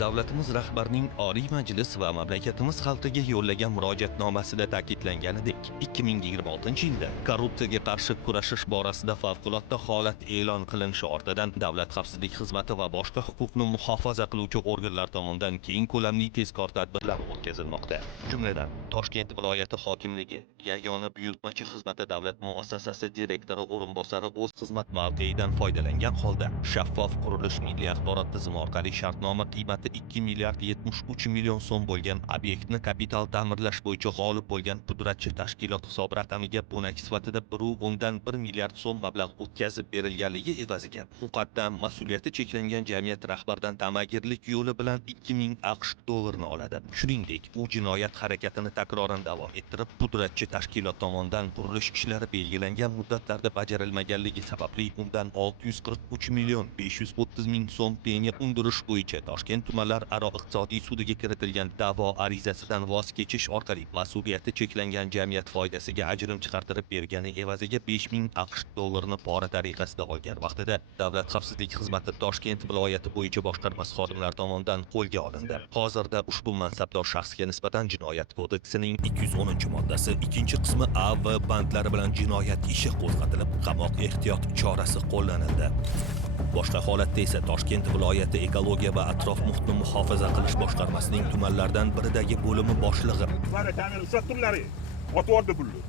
Davlatimiz rahbarining Oliy Majlis va mamlakatimiz xalqiga yo'llagan murojaatnomasida ta'kidlanganidek, 2026-yilda korrupsiyaga qarshi kurashish borasida favqulodda holat e'lon qilinishi ortidan Davlat xavfsizlik xizmati va boshqa huquqni muhofaza qiluvchi organlar tomonidan keng ko'lamli tezkor tadbirlar o'tkazilmoqda. Jumladan, Toshkent viloyati hokimligi yagona buyurtmachi xizmati davlat muassasasi direktori o'rinbosari o'z xizmat mavqeyidan foydalangan holda shaffof qurilish milliy axborot tizimi orqali shartnoma qiymati 2 milliard 73 million so'm bo'lgan obyektni kapital ta'mirlash bo'yicha g'olib bo'lgan pudratchi tashkilot hisob raqamiga bo'nak sifatida 1,1 milliard so'm mablag' o'tkazib berilganligi evaziga muqaddam mas'uliyati cheklangan jamiyat rahbaridan ta'magirlik yo'li bilan 2000 AQSh dollarini oladi. Shuningdek, u jinoyat harakatini takroran davom ettirib, pudratchi tashkilot tomonidan qurilish ishlari belgilangan muddatlarda bajarilmaganligi sababli undan 643 million 530 ming so'm penya undirish bo'yicha Toshkent tumanlararo iqtisodiy sudiga kiritilgan da'vo arizasidan voz kechish orqali mas'uliyati cheklangan jamiyat foydasiga ajrim chiqartirib bergani evaziga 5000 AQSh dollarini pora tariqasida olgan vaqtida Davlat xavfsizlik xizmati Toshkent viloyati bo'yicha boshqarmasi xodimlari tomonidan qo'lga olindi. Hozirda ushbu mansabdor shaxsga nisbatan Jinoyat kodeksining 210-moddasi 2-qismi A va bandlari bilan jinoyat ishi qo'zg'atilib, qamoq ehtiyot chorasi qo'llanildi. Boshqa holatda esa Toshkent viloyati ekologiya va atrof muhitni muhofaza qilish boshqarmasining tumanlardan biridagi bo'limi boshlig'i Mana kamera ushlab turlaring. Otib oldi pulni.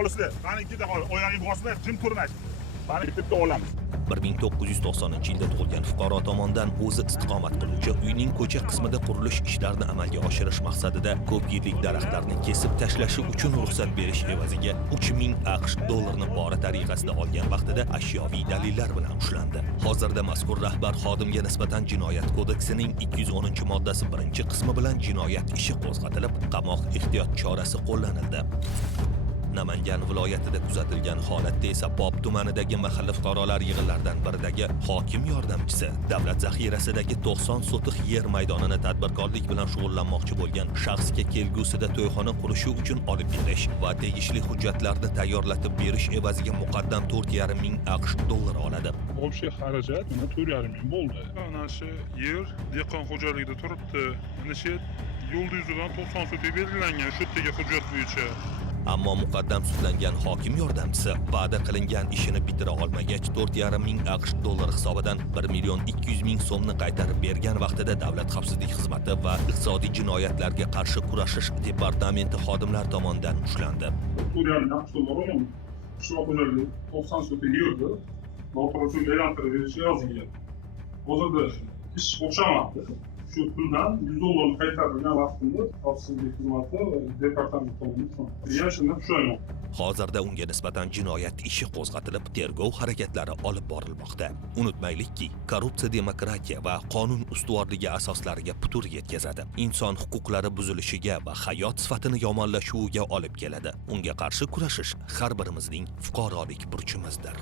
Olislar, qani ikkita oyog'ing bosmay, jim turmaysiz. Mana bitta olamiz. 1990-yilda tug'ilgan fuqaro tomonidan o'zi istiqomat qiluvchi uyning ko'cha qismida qurilish ishlarini amalga oshirish maqsadida ko'p yillik daraxtlarni kesib tashlashi uchun ruxsat berish evaziga 3000 AQSh dollarini pora tariqasida olgan vaqtida ashyoviy dalillar bilan ushlandi. Hozirda mazkur rahbar xodimga nisbatan Jinoyat kodeksining 210-moddasi 1-qismi bilan jinoyat ishi qo'zg'atilib, qamoq ehtiyot chorasi qo'llanildi. Namangan viloyatida kuzatilgan holatda esa Pop tumanidagi mahalla fuqarolar yig'inlaridan biridagi hokim yordamchisi davlat zaxirasidagi 90 sotix yer maydonini tadbirkorlik bilan shug'ullanmoqchi bo'lgan shaxsga kelgusida to'yxona qurishi uchun olib berish va tegishli hujjatlarni tayyorlatib berish evaziga muqaddam 4,5 ming AQSh dollari oladi. Общий xarajat 4,5 ming bo'ldi. Ana shu yer dehqon xo'jaligida turibdi. Ana shu yo'l yuzidan 90 sotik belgilangan shu yerga hujjat bo'yicha. Ammo muqaddam sudlangan hokim yordamchisi va'da qilingan ishini bitira olmagach 4,5 ming AQSh dollari hisobidan 1 million 200 ming so'mni qaytarib bergan vaqtida Davlat xavfsizlik xizmati va iqtisodiy jinoyatlarga qarshi kurashish departamenti xodimlari tomonidan ushlandi. 4,5 dollar olgan. Shu xo'jalik 90 sotik yerdi. Noto'g'ri e'lon qilib berish yozilgan. Hozirda ish o'xshamadi. Shu puldan 100 dollarni qaytargan vaqtimda xavfsizlik xizmati departamenti tomonidan yashirib tushirgan. Hozirda unga nisbatan jinoyat ishi qo'zg'atilib, tergov harakatlari olib borilmoqda. Unutmaylikki, korrupsiya demokratiya va qonun ustuvorligi asoslariga putur yetkazadi. Inson huquqlari buzilishiga va hayot sifatini yomonlashuviga olib keladi. Unga qarshi kurashish har birimizning fuqarolik burchimizdir.